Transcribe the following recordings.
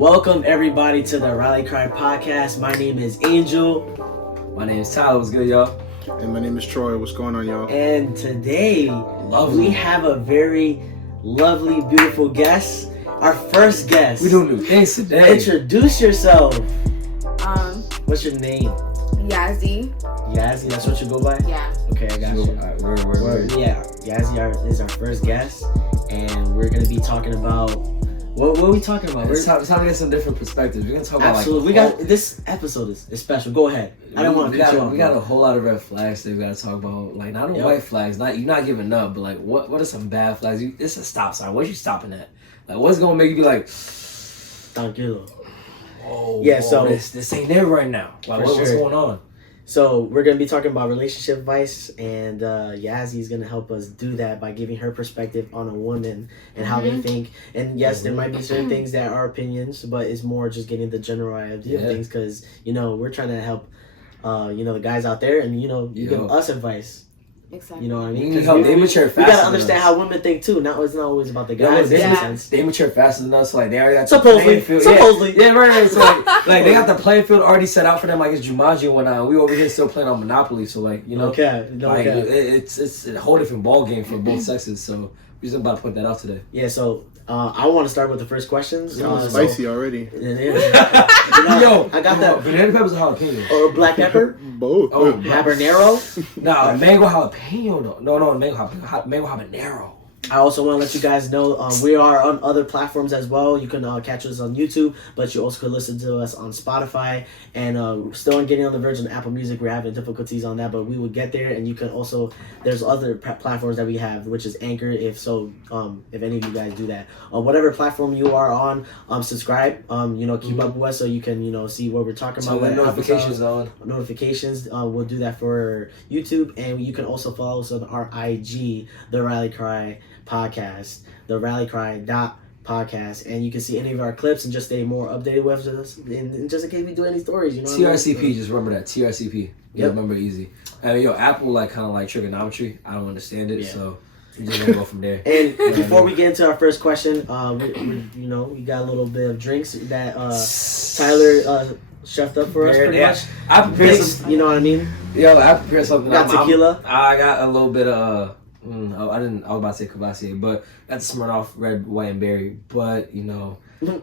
Welcome everybody to the Rally Cry podcast. My name is Angel. My name is Tyler. What's good, y'all? And my name is Troy. What's going on, y'all? And today we have a very lovely, beautiful guest. Our first guest. We doing new things today. Introduce yourself. What's your name? Yazzie. Yazzie, that's what you go by? Yeah. Okay, I got you. Word. Yeah, Yazzie is our first guest, and we're gonna be talking about what are we talking about? It's time to get some different perspectives. We're gonna talk about we got this episode is special. Go ahead. I don't want to cut you off. We got a whole lot of red flags that we gotta talk about. Like not white flags. You're not giving up, but like what are some bad flags? It's a stop sign. What you stopping at? Like what's gonna make you be like, tranquilo. Oh, yeah. So this ain't there right now. Like what's going on? So we're gonna be talking about relationship advice, and Yazzie is gonna help us do that by giving her perspective on a woman and how they think. And yes, there might be certain things that are opinions, but it's more just getting the general idea of things, because we're trying to help the guys out there, and you give us advice. Exactly. You know what I mean? They mature faster. We gotta understand how women think too. It's not always about the guys. They mature faster than us. So like they already got supposedly. the playing field. Supposedly. Yeah, right. So like they got the playing field already set out for them. Like it's Jumanji and whatnot. We over here still playing on Monopoly. So like it's a whole different ball game for both sexes. So we're just about to put that out today. Yeah. So I want to start with the first questions. Spicy already. I got that. Banana peppers or jalapeno? Or black pepper? Both. Oh, habanero? Nah, mango jalapeno though. No, mango habanero. I also want to let you guys know we are on other platforms as well. You can catch us on YouTube, but you also could listen to us on Spotify. And still getting on the verge of Apple Music. We're having difficulties on that, but we will get there. And you can also, there's other platforms that we have, which is Anchor. If any of you guys do that, whatever platform you are on, subscribe. Keep up with us so you can see what we're talking about. When notifications on. Notifications. We'll do that for YouTube, and you can also follow us on our IG, The Rally Cry Podcast, the Rally Cry podcast, and you can see any of our clips and just stay more updated with us, and just in case we do any stories, TRCP, just remember that TRCP. Yeah, remember it ezy. Apple kind of like trigonometry. I don't understand it, so we just gonna go from there. And before we get into our first question, we got a little bit of drinks that Tyler chefed up for us. Pretty much. I prepared some. You know what I mean? I prepared something. Got tequila. I got a little bit of. I was about to say Cavassier, but that's Smirnoff Red, White, and Berry. But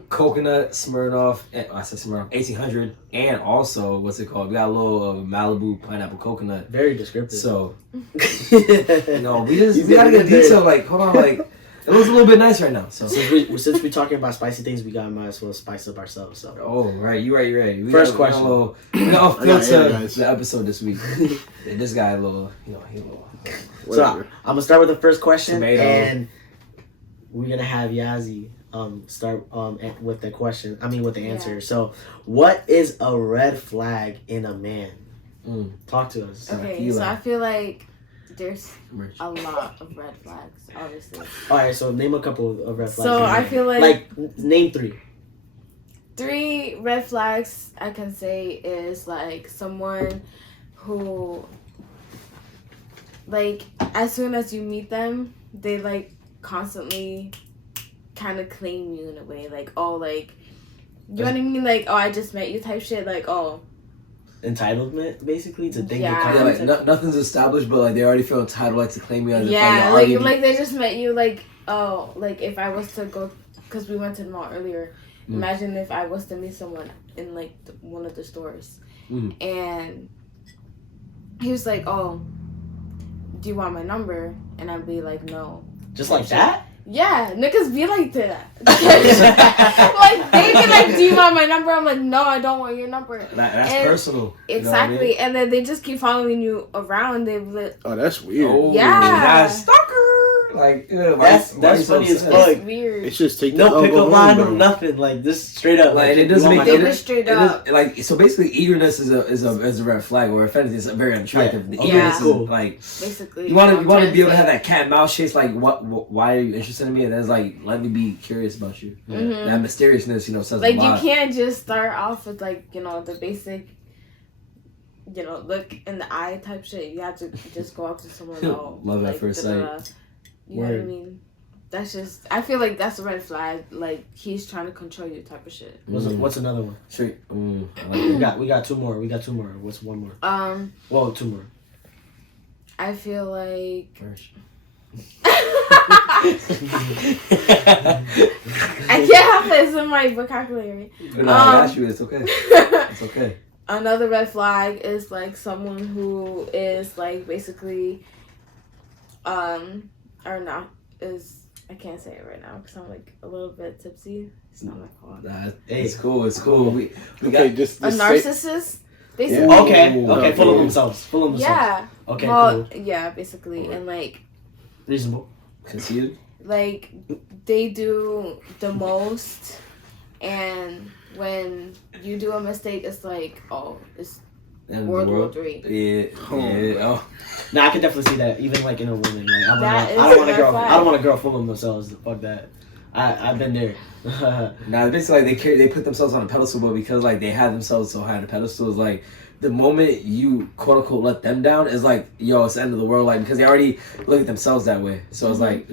coconut Smirnoff. I said Smirnoff 1800, and also what's it called? We got a little Malibu pineapple coconut. Very descriptive. So we gotta get detail. Like hold on, like it looks a little bit nice right now. So since we're talking about spicy things, we might as well spice up ourselves. So right, you're right. First question. We got the episode this week. This guy a little, he a little. So I'm gonna start with the first question, Tomato. and we're gonna have Yazzie start with the question. With the answer. Yeah. So, what is a red flag in a man? Talk to us. Okay, so I feel like there's a lot of red flags, obviously. All right, so name a couple of red flags. So I feel like name three. 3 red flags I can say is like someone who, like, as soon as you meet them, they like constantly kind of claim you in a way, like, you know what I mean, like, I just met you type shit, like, entitlement, basically, to think nothing's established, but like they already feel entitled, like to claim you as like they just met you, like, like if I was to go, because we went to the mall earlier, imagine if I was to meet someone in like one of the stores, and he was like, do you want my number? And I'd be like, no. Just like that? Yeah, niggas be like that. Like, they be like, do you want my number? I'm like, no, I don't want your number. That's personal. Exactly. You know what I mean? And then they just keep following you around. They like, oh, that's weird. Oh, yeah. Stalker. Like, that's funny as fuck. It's weird. It's just take no pickup line or nothing. Like, just straight up. Like, it doesn't make it straight up. Like, so basically, eagerness is a red flag, or if anything, it's very unattractive. Yeah. Eagerness is Cool. like, basically, you want to be able to have that cat and mouse chase. Like, why are you interested in me? And then it's like, let me be curious about you. That mysteriousness, says like, a lot. you can't just start off with like, the basic, look in the eye type shit. You have to just go up to someone. Love at first sight. You know what I mean? that's just. I feel like that's a red flag. Like he's trying to control you, type of shit. What's another one? Straight. I like We got two more. What's one more? Well, two more. I feel like. First. I can't have this in my vocabulary. No, I got you. It's okay. It's okay. Another red flag is like someone who is like basically, or not is. I can't say it right now because I'm like a little bit tipsy. It's not my fault. Nah, it's cool. It's cool. We Okay, got just A say- narcissist, basically. Yeah. Okay, full of themselves. Yeah. Okay, Well, cool. yeah, basically, and like Reasonable. conceited. like they do the most, and when you do a mistake, it's like, oh, it's And World the War world. Three. Yeah. Oh. Nah, I can definitely see that. Even like in a woman, like That is I don't want a a girl. red flag. I don't want a girl full of themselves. Fuck that. I've been there. Nah, basically like they put themselves on a pedestal, but because like they have themselves so high on a pedestal, it's like the moment you quote unquote let them down is like, yo, it's the end of the world. Like because they already look at themselves that way. So it's like,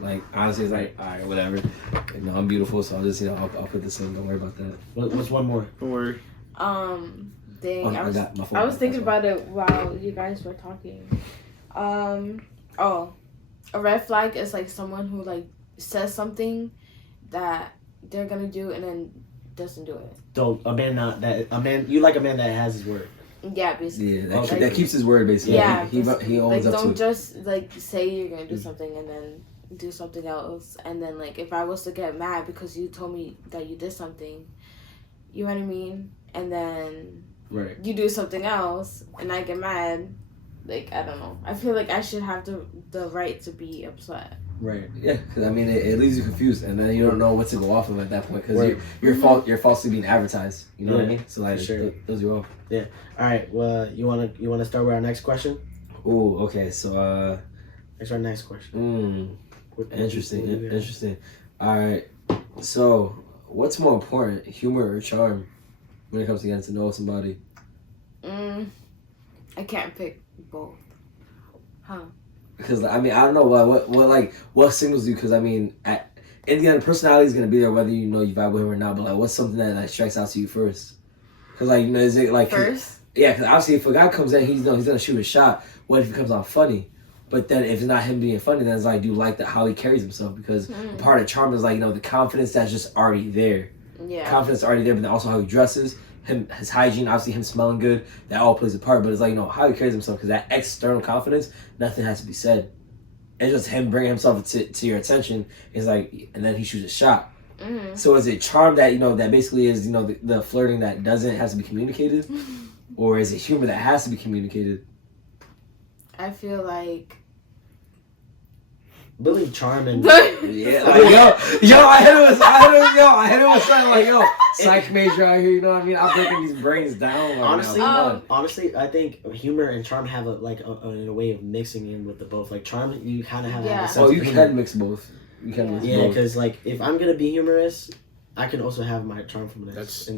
like honestly, it's like, all right, whatever. You know, I'm beautiful, so I'll just I'll put this in. Don't worry about that. What's one more? Don't worry. Dang, Oh, I got my phone. I was thinking That's about it while you guys were talking. A red flag is like someone who like says something that they're gonna do and then doesn't do it. So a man. You like a man that has his word. Yeah, basically. Yeah, Okay. that keeps his word basically. Yeah, he basically. owns like up to don't it. just like say you're gonna do something and then do something else, and then like if I was to get mad because you told me that you did something, you know what I mean, and then Right. you do something else and I get mad, like I don't know. I feel like I should have the right to be upset. Right. Yeah, because I mean, it leaves you confused, and then you don't know what to go off of at that point because Right. you're falsely being advertised. You know what I Yeah, mean? So like, for sure. those you off. All right. Well, you wanna start with our next question? Ooh, okay. So That's our next question. interesting, What do you got? interesting. All right. So, what's more important, humor or charm, when it comes to getting to know somebody? I can't pick both. Because I mean, I don't know what signals you. Because I mean, in the end, personality is gonna be there whether you know you vibe with him or not. But like, what's something that strikes out to you first? Because like, you know, is it like First? Yeah, because obviously if a guy comes in, he's gonna shoot a shot. What if he comes out funny? But then if it's not him being funny, then it's like, do you like how he carries himself? Because part of charm is like, you know, the confidence that's just already there. Yeah. Confidence already there, but then also how he dresses, his hygiene, obviously him smelling good, that all plays a part. But it's like, you know, how he carries himself, because that external confidence, nothing has to be said. It's just him bringing himself to your attention. It's like, and then he shoots a shot. So is it charm that, you know, that basically is, you know, the flirting that doesn't have to be communicated? Or is it humor that has to be communicated? I feel like Billy Charm and Yeah, like, yo, I hit him with something like, yo, psych major out here, you know what I mean? I'm breaking these brains down. Right honestly, I think humor and charm have a way of mixing in with the both. Like charm, you kind of have a sense of you humor. can mix both. You can mix Yeah, both. because like if I'm gonna be humorous, I can also have my charmfulness. That's-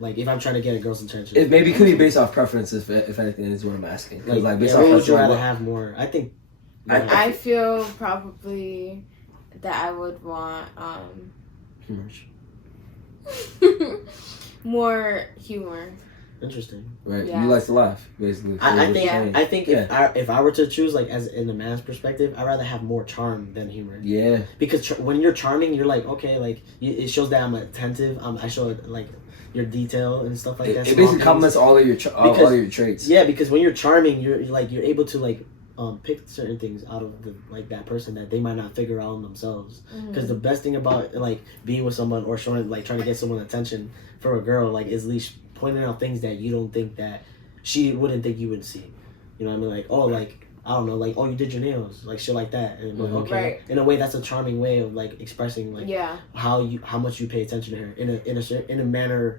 like if I'm trying to get a girl's attention. It maybe could be based off preference, if anything is what I'm asking. Like based off what would you preference, rather have more? I think. I feel probably that I would want humor. more humor. Interesting. Right, Yeah. you like to laugh, basically. I think Yeah. if I were to choose like as in a man's perspective, I'd rather have more charm than humor. Yeah. Because when you're charming, you're like okay, like it shows that I'm attentive. I show like your detail and stuff like that. It small basically things. complements all of your traits. Yeah, because when you're charming, you're able to like pick certain things out of that person that they might not figure out on themselves. Because the best thing about like being with someone or showing like trying to get someone's attention for a girl like is at least pointing out things that you don't think that she wouldn't think you would see. You know what I mean? Like like I don't know, like you did your nails, like shit like that. And like, okay, Right. in a way that's a charming way of like expressing like how much you pay attention to her in a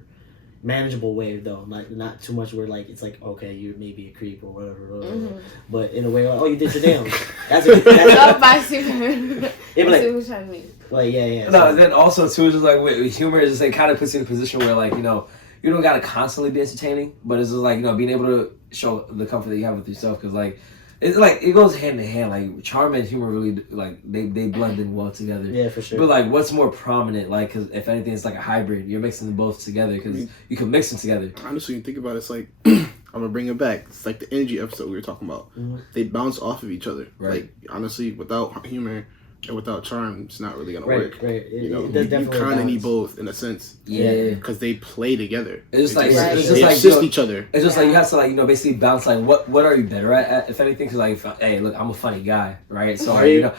manageable way though, not too much where like it's like okay you may be a creep or whatever, but in a way like you did your nails. That's I see what I mean. Like yeah. No, so, then also too, it's just like with humor is just like kind of puts you in a position where like you know you don't gotta constantly be entertaining, but it's just like you know being able to show the comfort that you have with yourself because like it's like it goes hand in hand. Like charm and humor really like they blend in well together. Yeah, for sure. But like, what's more prominent? Like, because if anything, it's like a hybrid. You're mixing them both together because you can mix them together. Honestly, when you think about it, it's like I'm gonna bring it back. It's like the energy episode we were talking about. Mm-hmm. They bounce off of each other. Right. Like honestly, without humor and without charm, it's not really gonna Right, work. right. You know, There's you definitely a kind of need balance. both in a sense. Yeah. Because they play together. It's like Right. it's They just like assist each other. it's just like you have to like basically bounce like what are you better at if anything, because like hey look, I'm a funny guy, right? So Are like, you?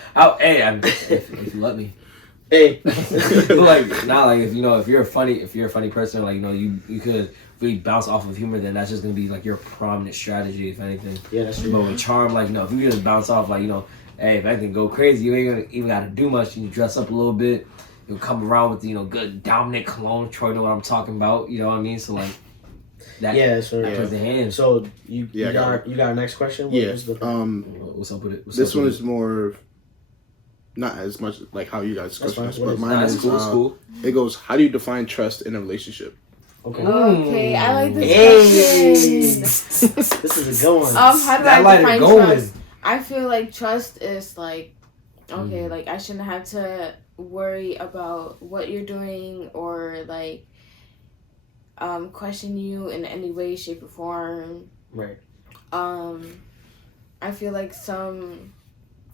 if you let me. Hey. But like not like if you're a funny person, like you could really bounce off of humor, then that's just gonna be like your prominent strategy if anything. Yeah, that's true. But with charm, like if you just bounce off like hey, if anything go crazy, you ain't gonna even gotta do much. You dress up a little bit, you'll come around with good dominant cologne. Troy know what I'm talking about. You know what I mean? So like that Sure. plays the hand. So you Yeah, got our next question? What Yeah. was the- What's up with it? This one is more not as much like how you guys discuss fine. this, What but is- mine That's is cool. It's cool. it goes, how do you define trust in a relationship? Okay. Okay, I like this Hey. question. This is a good one. How do That I lighter define going. trust? I feel like trust is like, okay, like I shouldn't have to worry about what you're doing or like question you in any way, shape, or form. Right. I feel like some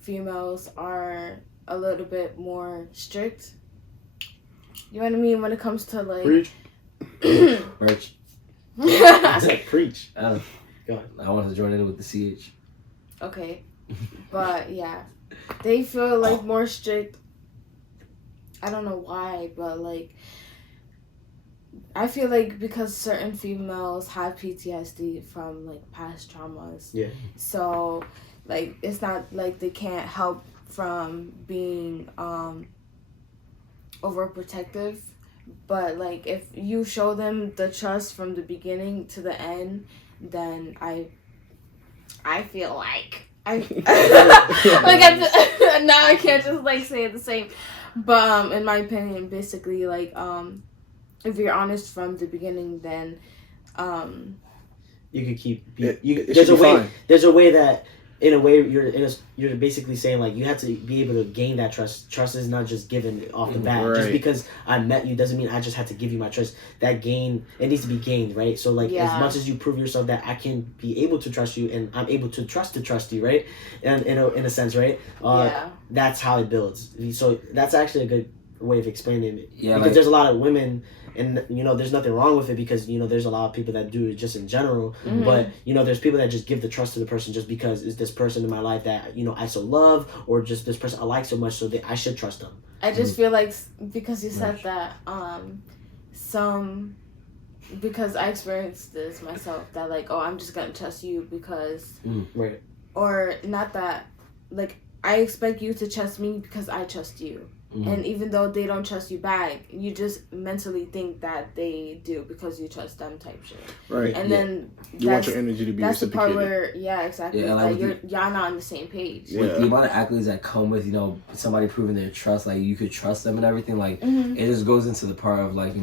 females are a little bit more strict. You know what I mean when it comes to like. Preach. Merch. I said preach. I wanted to join in with the CH. Okay, but yeah, they feel like more strict. I don't know why, but like I feel like because certain females have PTSD from like past traumas. Yeah. So like it's not like they can't help from being overprotective, but like if you show them the trust from the beginning to the end, then I feel like now I can't just like say it the same, but in my opinion, basically like if you're honest from the beginning, then You could keep. It There's should a be way. fine. There's a way that, in a way, you're basically saying like you have to be able to gain that trust. Trust is not just given off the bat. Just Right. because I met you doesn't mean I just had to give you my trust. That gain, it needs to be gained, right? So like as much as you prove yourself that I can be able to trust you and I'm able to trust you, right? And in a sense, right? That's how it builds. So that's actually a good way of explaining it. Yeah, because like- there's a lot of women. And there's nothing wrong with it because there's a lot of people that do it just in general. Mhm. But there's people that just give the trust to the person just because it's this person in my life that I so love, or just this person I like so much, so that I should trust them. I just feel like because you said that because I experienced this myself, that like, oh, I'm just gonna trust you because Right. or not that like I expect you to trust me because I trust you. And even though they don't trust you back, you just mentally think that they do because you trust them type shit. Right. And then You want your energy to be that's the part reciprocated. where exactly. Yeah, like like y'all not on the same page. Yeah. With the amount of accolades that come with somebody proving their trust, like you could trust them and everything, like Mhm. it just goes into the part of like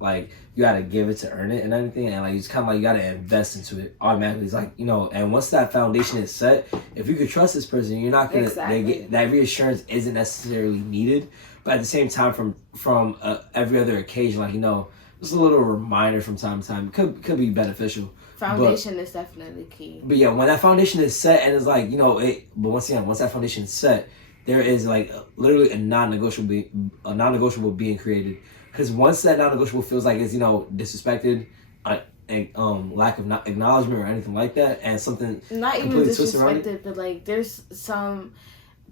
like you gotta give it to earn it and everything, and like it's kind of like you gotta invest into it automatically. It's like and once that foundation is set, if you could trust this person, you're not gonna that reassurance isn't necessarily needed, but at the same time from every other occasion, like just a little reminder from time to time could be beneficial. Foundation is definitely key. But yeah, when that foundation is set and it's like but once that foundation is set, there is like literally a non-negotiable being created. Because once that non-negotiable feels like it's disrespected, lack of acknowledgement or anything like that, and something Not even completely twisted around it. disrespected, but like there's some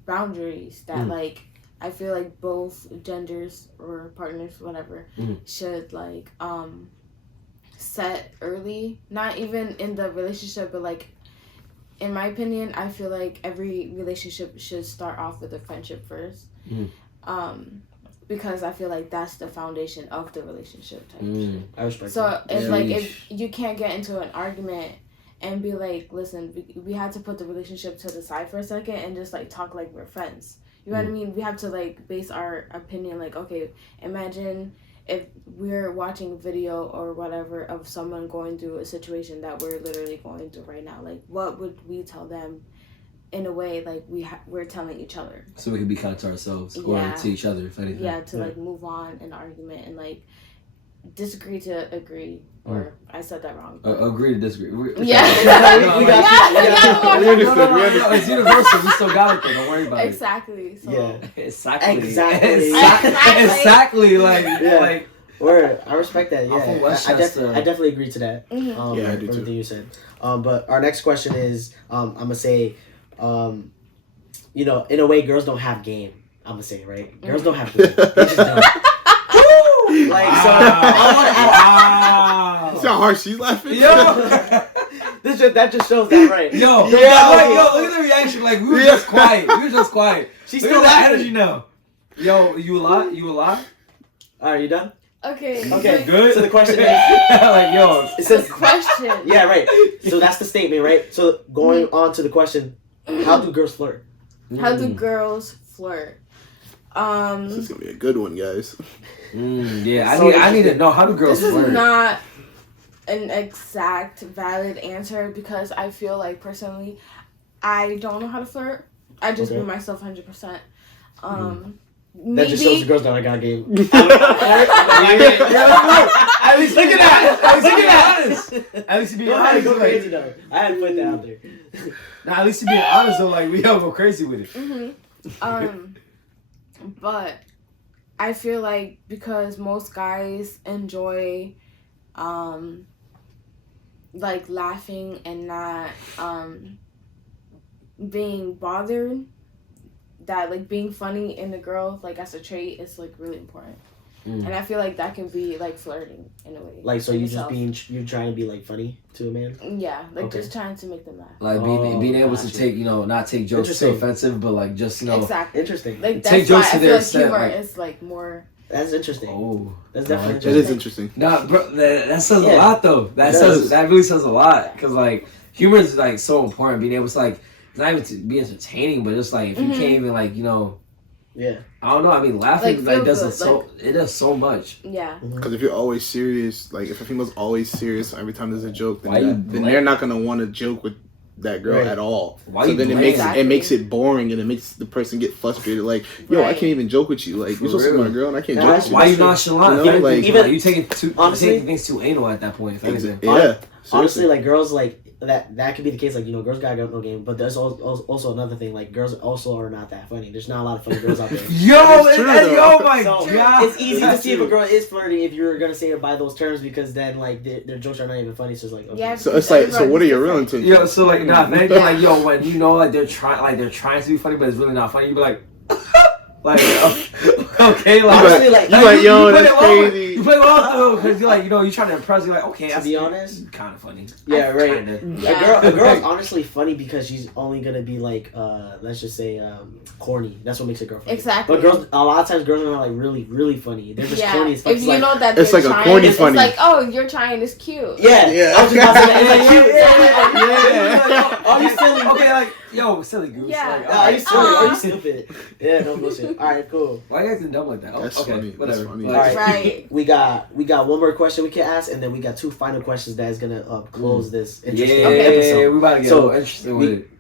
boundaries that like I feel like both genders or partners, whatever, should like set early. Not even in the relationship, but like in my opinion, I feel like every relationship should start off with a friendship first. Because I feel like that's the foundation of the relationship type shit. I respect So that. it's like if you can't get into an argument and be like, listen, we had to put the relationship to the side for a second and just like talk like we're friends. You know what I mean? We have to like base our opinion like, okay, imagine if we're watching a video or whatever of someone going through a situation that we're literally going through right now. Like, what would we tell them in a way, like we're telling each other. So we can be kind to ourselves or to each other, if anything. Yeah, to like move on an argument and like disagree to agree. Or I said that wrong. Agree to disagree. We got you. No, it's universal. We still got it though. Don't worry about it. Exactly. So. Yeah. Exactly. Exactly. Like. Word. I respect that. Yeah. I definitely agree to that. Mm-hmm. Yeah, I do too. Everything you said. But our next question is, I'm gonna say, you know, in a way, girls don't have game. I'm gonna say, right? Girls don't have game. They just don't. Like, so I want to ask. See how hard she's laughing? Yo! That just shows that, right? Yo, look at the reaction. Like, we were just quiet. She's look still at that laughing. energy now. Yo, you a lot? Alright, you done? Okay. Okay, good. So the question is, like, yo. it says, question. Yeah, right. So that's the statement, right? So going on to the question, how do girls flirt? How do girls flirt? This is gonna be a good one, guys. Yeah, So I need to know, how do girls This flirt? is not an exact valid answer because I feel like personally, I don't know how to flirt. I just be myself 100%. That just shows the girls that I got game. At least look at that. At least be honest. Go crazy though. I had to put that out there. Nah, at least being honest though, like we don't go crazy with it. But I feel like because most guys enjoy like laughing and not being bothered, that like being funny in a girl like as a trait is like really important. And I feel like that can be like flirting in a way. Like, so you're trying to be like funny to a man? Yeah, like just trying to make them laugh. Like being able to take, not take jokes so offensive, but like just, Exactly. Interesting. Like take that's why jokes to I their feel like humor extent, is like more. That's interesting. Oh, that's definitely That is interesting. Nah, bro, that says a lot though. That really says a lot, because like humor is like so important. Being able to like not even to be entertaining, but just like if you can't even like yeah. I don't know. I mean, laughing like does good. it does so much. Yeah. Because if you're always serious, like if a female's always serious every time there's a joke, then they're not gonna want to joke with that girl at all. So then it makes it boring, and it makes the person get frustrated. Like, yo, I can't even joke with you. Like, you're supposed to be my girl, and I can't joke with you. Why you nonchalant? Even you taking things too anal at that point. If anything. Yeah. Honestly, like girls like. That could be the case, like, girls got no game, but there's also another thing, like, girls also are not that funny. There's not a lot of funny girls out there. Oh my god! It's easy to see if a girl is flirting if you're gonna say it by those terms, because then, like, their jokes are not even funny, so it's like, okay. Yeah, so it's like, so what are your real intentions? Yo, so like, like, yo, when like they're trying to be funny, but it's really not funny, you be like, like, okay, like, honestly, like yo, that's crazy. You play well though, because you're like, you're trying to impress. You're like, okay, to be honest, kind of funny. Yeah, right. Yeah. A girl's honestly funny because she's only gonna be like, let's just say, corny. That's what makes a girl funny. Exactly. But girls, a lot of times, girls are not like really, really funny. They're just corny as fuck. If you know that it's they're like trying, a corny it's funny. like, oh, you're trying is cute. Yeah. I was just about to say that. It's like cute. Yeah. Are you silly? Okay, like, yo, silly goose. Yeah. Like, are you silly? Are you stupid? Yeah, no bullshit. All right, cool. Why are you acting dumb like that? That's okay, funny. whatever. That's funny. All right. Right. We got one more question we can ask, and then we got two final questions that is gonna close this interesting Yeah, episode. we about to get so interesting with it.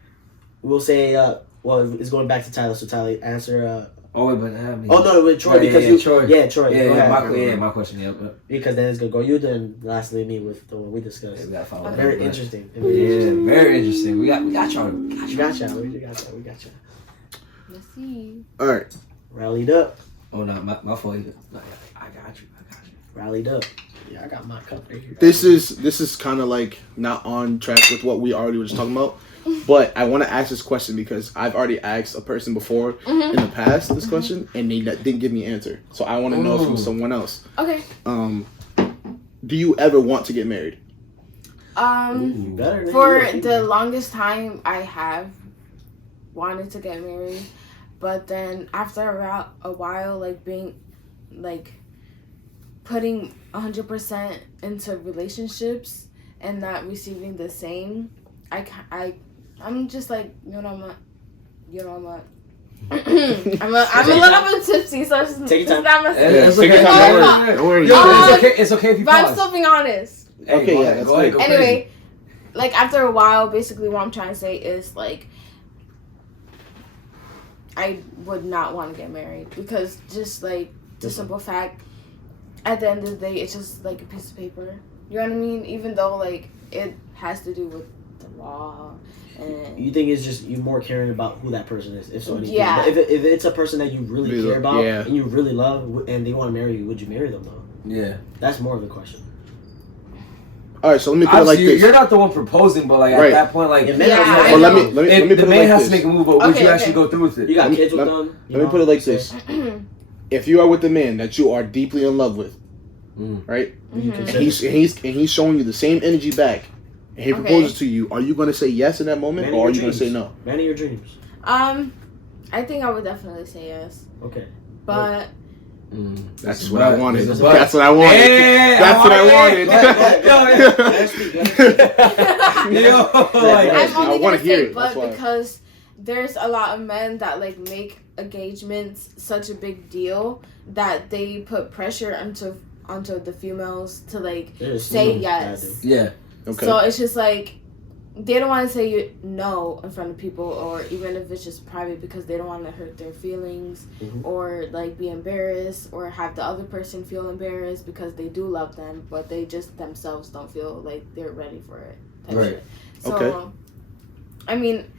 We'll say, well, it's going back to Tyler. So Tyler, answer. Oh wait, but I mean, with Troy because Troy. Yeah, Troy. My question. Yeah, because then it's gonna go you, then lastly me with the one we discussed. Yeah, we gotta follow Very interesting. Very interesting. We got y'all. We got y'all. Let's see. All right. Rallied up. Oh no, my fault. I got you. Rallied up. Yeah, I got my cup right here. This is kind of like not on track with what we already were just talking about, but I want to ask this question because I've already asked a person before in the past this question, and they didn't give me an answer. So I want to know from someone else. Okay. Do you ever want to get married? For the longest time, I have wanted to get married, but then after a while, like being, like putting 100% into relationships and not receiving the same, I'm just like, I'm a little bit tipsy, so it's not my Don't worry. It's okay if you but pause. I'm still being honest. Okay, yeah, that's go ahead. fine. Anyway, like after a while, basically what I'm trying to say is like, I would not want to get married because just like the simple fact, at the end of the day, it's just like a piece of paper. You know what I mean? Even though like it has to do with the law. And you think it's just you more caring about who that person is, if so anything. Yeah. But if it's a person that you really care about and you really love and they want to marry you, would you marry them though? Yeah. That's more of the question. All right, so let me put it like this. You're not the one proposing, but like at that point, like let me put it the man like has this. to make a move, but would you actually go through with it? You got kids with them. Let me put it like this: if you are with a man that you are deeply in love with, right, and he's showing you the same energy back, and he proposes to you, are you going to say yes in that moment, or are you going to say no? Man of your dreams. I think I would definitely say yes. Okay. But. That's what I wanted. That's what I wanted. That's what I wanted. I'm only gonna say but because there's a lot of men that like make engagements such a big deal that they put pressure onto the females to like say yes. Yeah. Okay. So it's just like they don't want to say no in front of people, or even if it's just private, because they don't want to hurt their feelings or like be embarrassed or have the other person feel embarrassed because they do love them, but they just themselves don't feel like they're ready for it. Right. Shit. So, I mean,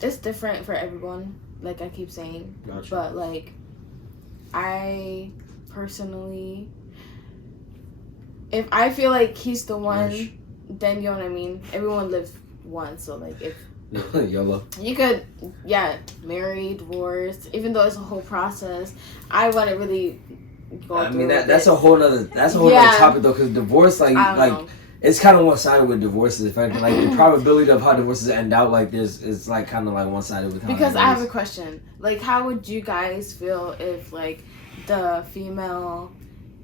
it's different for everyone, like I keep saying. Gotcha. But like, I personally, if I feel like he's the one, then you know what I mean. Everyone lives once, so like if YOLO, you could, marry, divorce, even though it's a whole process. I wouldn't really go. I mean that's a whole nother topic though, because divorce like it's kind of one sided with divorces. In fact, like the probability of how divorces end out like this is like kind of like one sided with how. Because I have a question. Like, how would you guys feel if like the female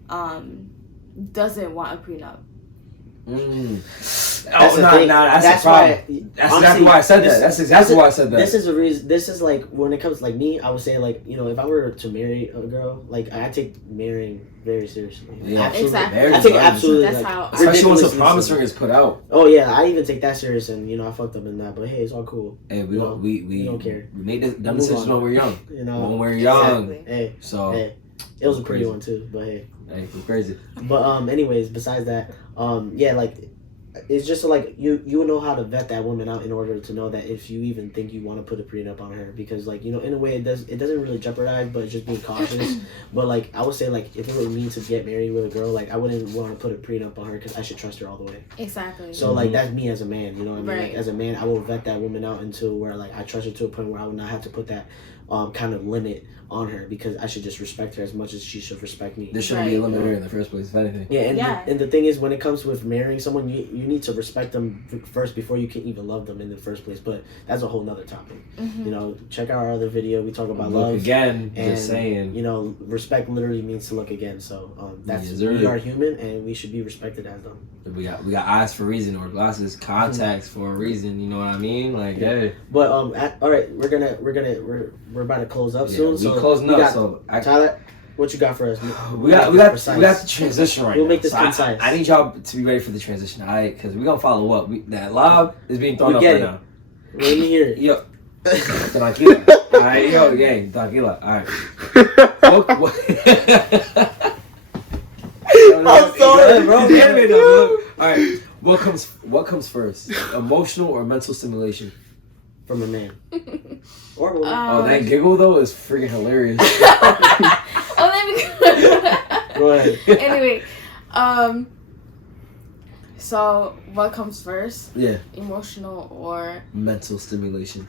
doesn't want a prenup? That's why. That's exactly why I said that. That's exactly why I said that. This is a reason. This is like when it comes to like me, I would say like if I were to marry a girl, like I take marrying very seriously. Yeah, absolutely. Exactly. I take absolutely. That's like, how. Especially once a promise ring is put out. Oh yeah, I even take that serious, and I fucked up in that. But hey, it's all cool. Hey, we don't care. We made this dumb decision when we're young. When we're young. Exactly. Hey, so it was a pretty one too. But hey, it's crazy. But anyways, besides that, like. It's just like you know how to vet that woman out in order to know that if you even think you want to put a prenup on her, because like in a way it doesn't really jeopardize, but it's just being cautious. But like I would say, like if it were me to get married with a girl, like I wouldn't want to put a prenup on her because I should trust her all the way. Exactly. So like that's me as a man, you know what I mean? Right. Like, as a man, I will vet that woman out until where like I trust her to a point where I would not have to put that kind of limit on her, because I should just respect her as much as she should respect me. There shouldn't be a limit here in the first place, if anything. Yeah, and the thing is, when it comes with marrying someone, you need to respect them first before you can even love them in the first place. But that's a whole nother topic. Check out our other video. We talk about love again. And, just saying. Respect literally means to look again. So we are human, and we should be respected as them. We got eyes for a reason, or glasses, contacts for a reason. You know what I mean? Like, hey. But all right, we're about to close up soon. So closing up. Tyler, what you got for us? We got the transition right now. We'll make this concise. I need y'all to be ready for the transition, alright? Because we're gonna follow up. That lob is being thrown up right now. Let me hear it. Yo. Tranquila. Alright, yo, gang. Tranquila. Alright. I'm sorry, bro. Alright. What comes first? Emotional or mental stimulation? From a man. Or a woman. That giggle though is freaking hilarious. Go ahead. Anyway, so what comes first? Yeah. Emotional or mental stimulation?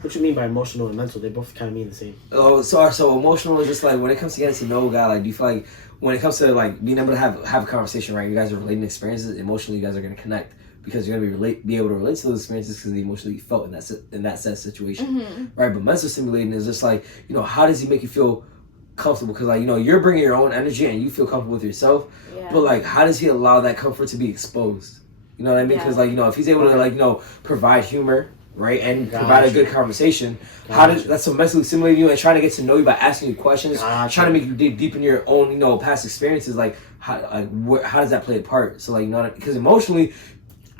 What you mean by emotional and mental? They both kind of mean the same. Oh, so emotional is just like when it comes to getting to know a guy. Like, do you feel like when it comes to like being able to have a conversation, right? You guys are relating experiences. Emotionally, you guys are gonna connect. Because you're gonna be able to relate to those experiences because the emotionally you felt in that said situation, right? But mental stimulating is just like how does he make you feel comfortable? Because like you're bringing your own energy and you feel comfortable with yourself, but like how does he allow that comfort to be exposed? You know what I mean? Because like if he's able to provide humor, right, and provide a good conversation, that's so mentally stimulating you and trying to get to know you by asking you questions, trying to make you dig deep in your own past experiences. Like how does that play a part? So like because emotionally.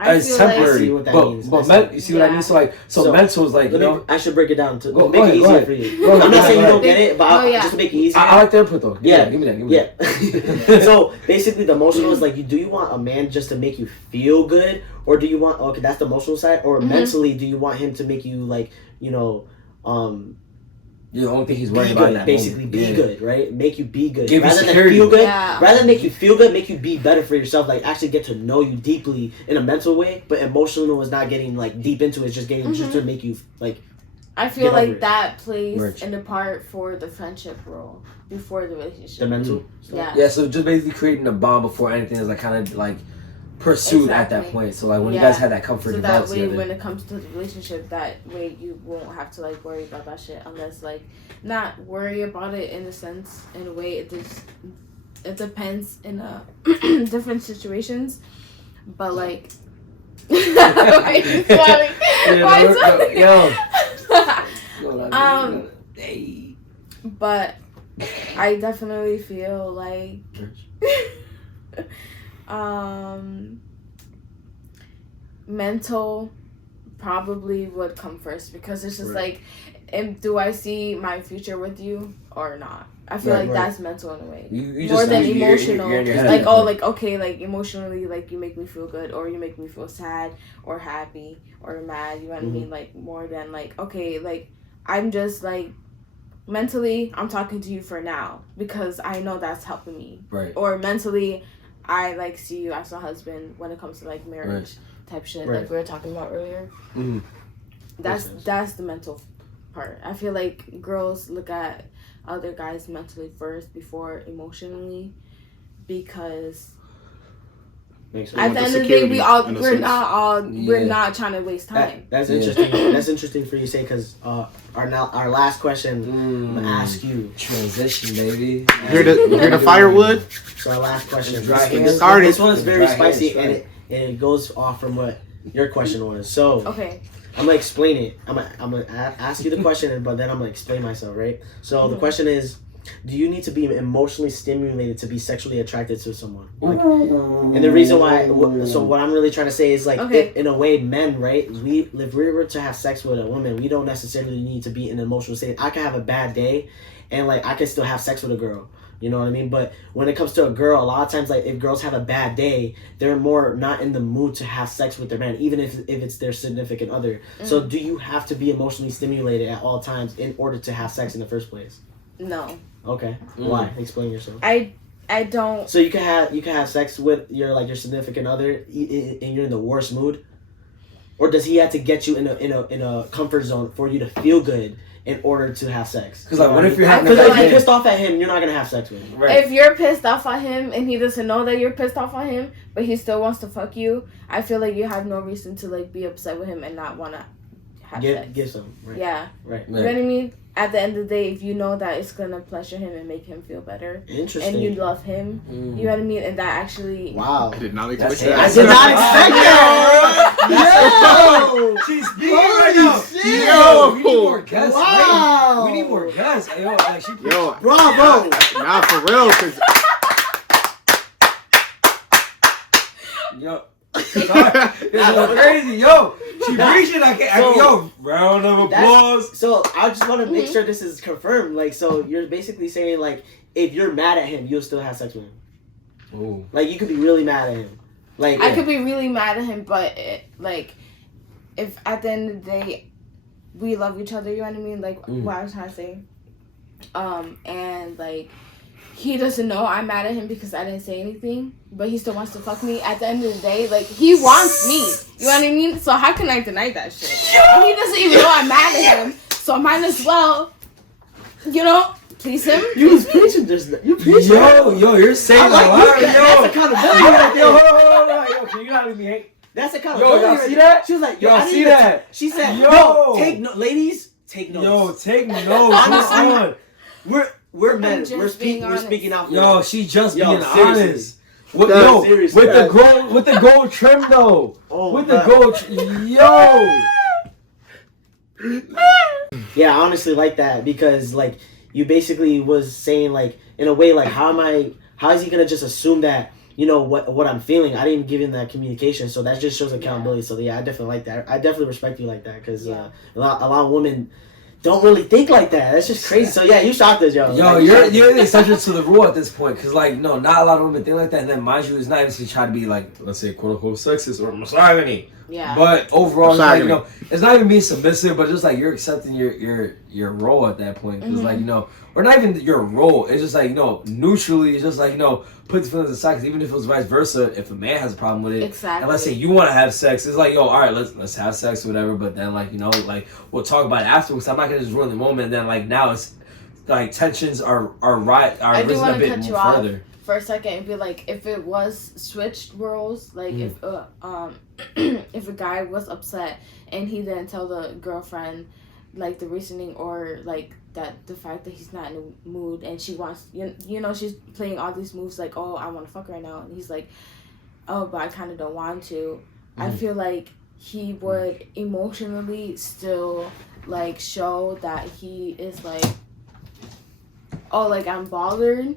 It's temporary. What that means. You see what I mean? So mental is like, I should break it down to go make it easier for you. I'm not saying you don't get it, but just to make it easier. I like the input though. Give me that. So basically, the emotional is like, do you want a man just to make you feel good, or do you want that's the emotional side, or mentally do you want him to make you like the only thing he's worried about basically be good, right? Make you be good. Give rather you than security. feel good, Yeah. rather than make you feel good, make you be better for yourself. Like actually get to know you deeply in a mental way, but emotional is not getting like deep into it. It's just getting just to make you like. I feel like that plays in the part for the friendship role before the relationship. The mental. Yeah. So just basically creating a bond before anything is like kind of like pursued at that point. So like when you guys have that comfort, so that way when it comes to the relationship, that way you won't have to like worry about that shit, unless like not worry about it in a way it depends in different situations, but like but I definitely feel like mental probably would come first, because it's just like, do I see my future with you or not? I feel like that's mental in a way, more than emotional. Like like okay, like emotionally, like you make me feel good, or you make me feel sad or happy or mad. You know what I mean? Like more than like okay, like I'm just like mentally I'm talking to you for now because I know that's helping me. Right. Or mentally, I like see you as a husband when it comes to like marriage type shit, like we were talking about earlier. Mm-hmm. That's the mental part. I feel like girls look at other guys mentally first before emotionally, because at the end of the day we're not trying to waste time. That's interesting. That's interesting for you to say, because our last question I'm gonna ask you. Transition, baby. Hear the firewood. So our last question. This one is very spicy, and it goes off from what your question was. So okay. I'm gonna explain it. I'm gonna ask you the question, but then I'm gonna explain myself, right? So the question is, do you need to be emotionally stimulated to be sexually attracted to someone? Like, and the reason why, so what I'm really trying to say is like, in a way, men, right? If we were to have sex with a woman, we don't necessarily need to be in an emotional state. I can have a bad day, and like I can still have sex with a girl. You know what I mean? But when it comes to a girl, a lot of times, like if girls have a bad day, they're more not in the mood to have sex with their man, even if it's their significant other. So do you have to be emotionally stimulated at all times in order to have sex in the first place? No. Okay. Why? Explain yourself. I don't. So you can have sex with your significant other and you're in the worst mood, or does he have to get you in a comfort zone for you to feel good in order to have sex? Because like, what if you're having? Because if you're pissed off at him, you're not gonna have sex with him. Right. If you're pissed off at him and he doesn't know that you're pissed off at him, but he still wants to fuck you, I feel like you have no reason to like be upset with him and not want to have sex. Give some. Right. Yeah. Right. You know what I mean? At the end of the day, if you know that it's gonna pleasure him and make him feel better, and you love him, you know what I mean, and that actually. Wow. I did not expect that. I did not expect that. Yo, she's speaking right now. Yo, we need more guests. Wow. We need more guests. Yo, like she. Yo, bravo. Nah, for real, cause. Yo. It's crazy, yo. She reaching. I can't. Yo, round of applause. So I just want to make sure this is confirmed. Like, so you're basically saying like, if you're mad at him, you'll still have sex with him. Ooh. Like you could be really mad at him. Like I could be really mad at him, but like, if at the end of the day, we love each other. You know what I mean? Like what I was trying to say. And like. He doesn't know I'm mad at him because I didn't say anything, but he still wants to fuck me. At the end of the day, like, he wants me. You know what I mean? So how can I deny that shit? And he doesn't even know I'm mad at him, so I might as well, please him. You was preaching just now. You preaching. Yo, you're saying a lot. That's accountability. Yo, hold on. Yo, can you not leave me hang? That's accountability. Yo, y'all see that? She was like, y'all see that? She said, yo, ladies, take notes. Yo, take notes. Honestly, we're men. We're speaking out. Yo, she just being honest. With the gold trim though. Oh, with the gold, yo. Yeah, I honestly like that, because like you basically was saying like in a way like how is he gonna just assume that you know, what I'm feeling. I didn't even give him that communication, so that just shows accountability. So yeah, I definitely like that. I definitely respect you like that because a lot of women don't really think like that. That's just crazy. So yeah, you shocked us, yo. Yo, you're the exception to the rule at this point, because like no, not a lot of women think like that. And then mind you, it's not even to try to be like, let's say, quote unquote sexist or misogyny. Yeah. But overall, it's like, you know, it's not even being submissive, but just like you're accepting your role at that point. Because like, you know, or not even your role. It's just like, you know, neutrally. It's just like, you know, put the feelings aside. Because even if it was vice versa, if a man has a problem with it, and let's say you want to have sex, it's like, yo, all right, let's have sex or whatever. But then like, you know, like we'll talk about it afterwards. I'm not gonna just ruin the moment. And then like now it's like tensions are risen a bit more further. For a second, it'd be like if it was switched roles, like if if a guy was upset and he didn't tell the girlfriend like the reasoning or like that the fact that he's not in the mood and she wants you know she's playing all these moves like, oh, I want to fuck right now, and he's like, oh, but I kind of don't want to. I feel like he would emotionally still like show that he is like, oh, like I'm bothered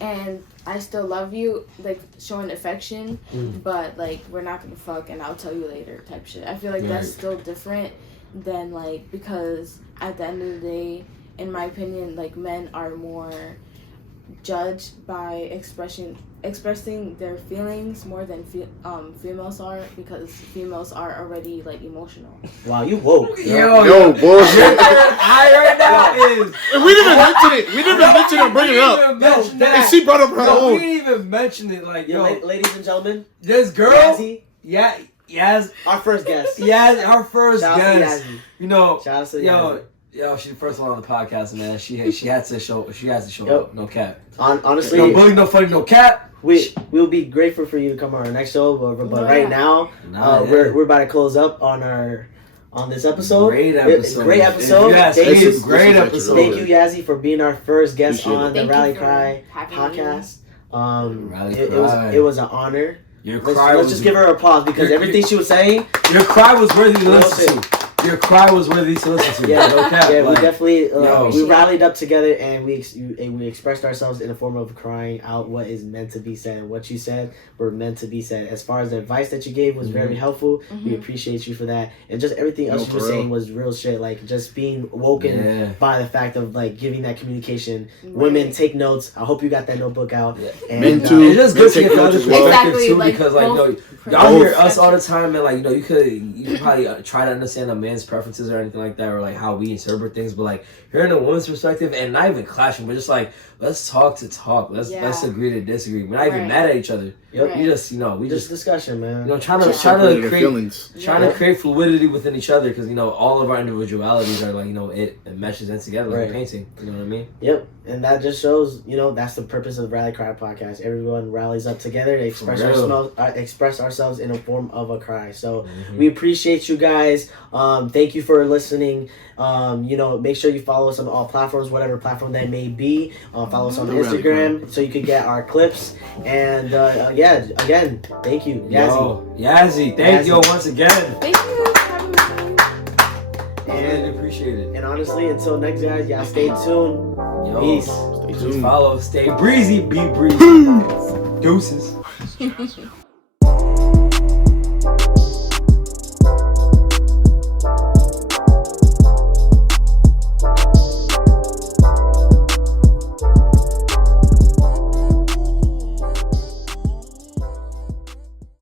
and I still love you, like showing affection, but like we're not gonna fuck and I'll tell you later type shit. I feel like that's still different than like, because at the end of the day, in my opinion, like men are more judged by expressing their feelings more than females are, because females are already like emotional. Wow, you woke. Yo, bullshit. I heard that is. We didn't even mention it. We didn't mention it. Bring it up. And she brought up her own. We didn't even mention it. Like, yo, ladies and gentlemen, this girl. Yazzie, Yes. our first guest. Yes, our first Shout out to guest. Yazzie. You know, Shout out to yo, Yazzie. she's the first one on the podcast, man. She has to show up. No cap. Honestly, no bullying, no funny, no cap. We'll be grateful for you to come on our next show, but right now, we're about to close up on this episode. Great episode. Great episode. Thank you. Great episode. Thank you, Yazzie, for being our first guest on the Rally Cry podcast. It was an honor. Let's just give her applause because everything she was saying. Your cry was worthy to listen to. Your cry was worthy to listen to. Yeah, no cap. Yeah, we definitely we rallied up together and we expressed ourselves in a form of crying out what is meant to be said. And what you said were meant to be said. As far as the advice that you gave was very helpful. We appreciate you for that. And just everything else you were saying was real shit. Like just being woken by the fact of like giving that communication. Right. Women, take notes. I hope you got that notebook out. Yeah. And men too. It's just good to get the other perspective too, like, because like y'all hear us all the time and like you could probably try to understand a man's preferences or anything like that, or like how we interpret things, but like hearing a woman's perspective and not even clashing, but just like let's talk to talk. Let's agree to disagree. We're not even mad at each other. Yep. You just we just discussion, man. Trying to create fluidity within each other, because all of our individualities are like it meshes in together like a painting. You know what I mean? Yep. And that just shows that's the purpose of the Rally Cry podcast. Everyone rallies up together to express ourselves in a form of a cry. So we appreciate you guys. Thank you for listening. Make sure you follow us on all platforms, whatever platform that may be. Follow us on Instagram so you can get our clips. And again, thank you, Yazzie. Thank you once again. Thank you for having me. And appreciate it. And honestly, until next guys, y'all stay tuned. Peace. Stay tuned. Follow, stay breezy, be breezy. Deuces.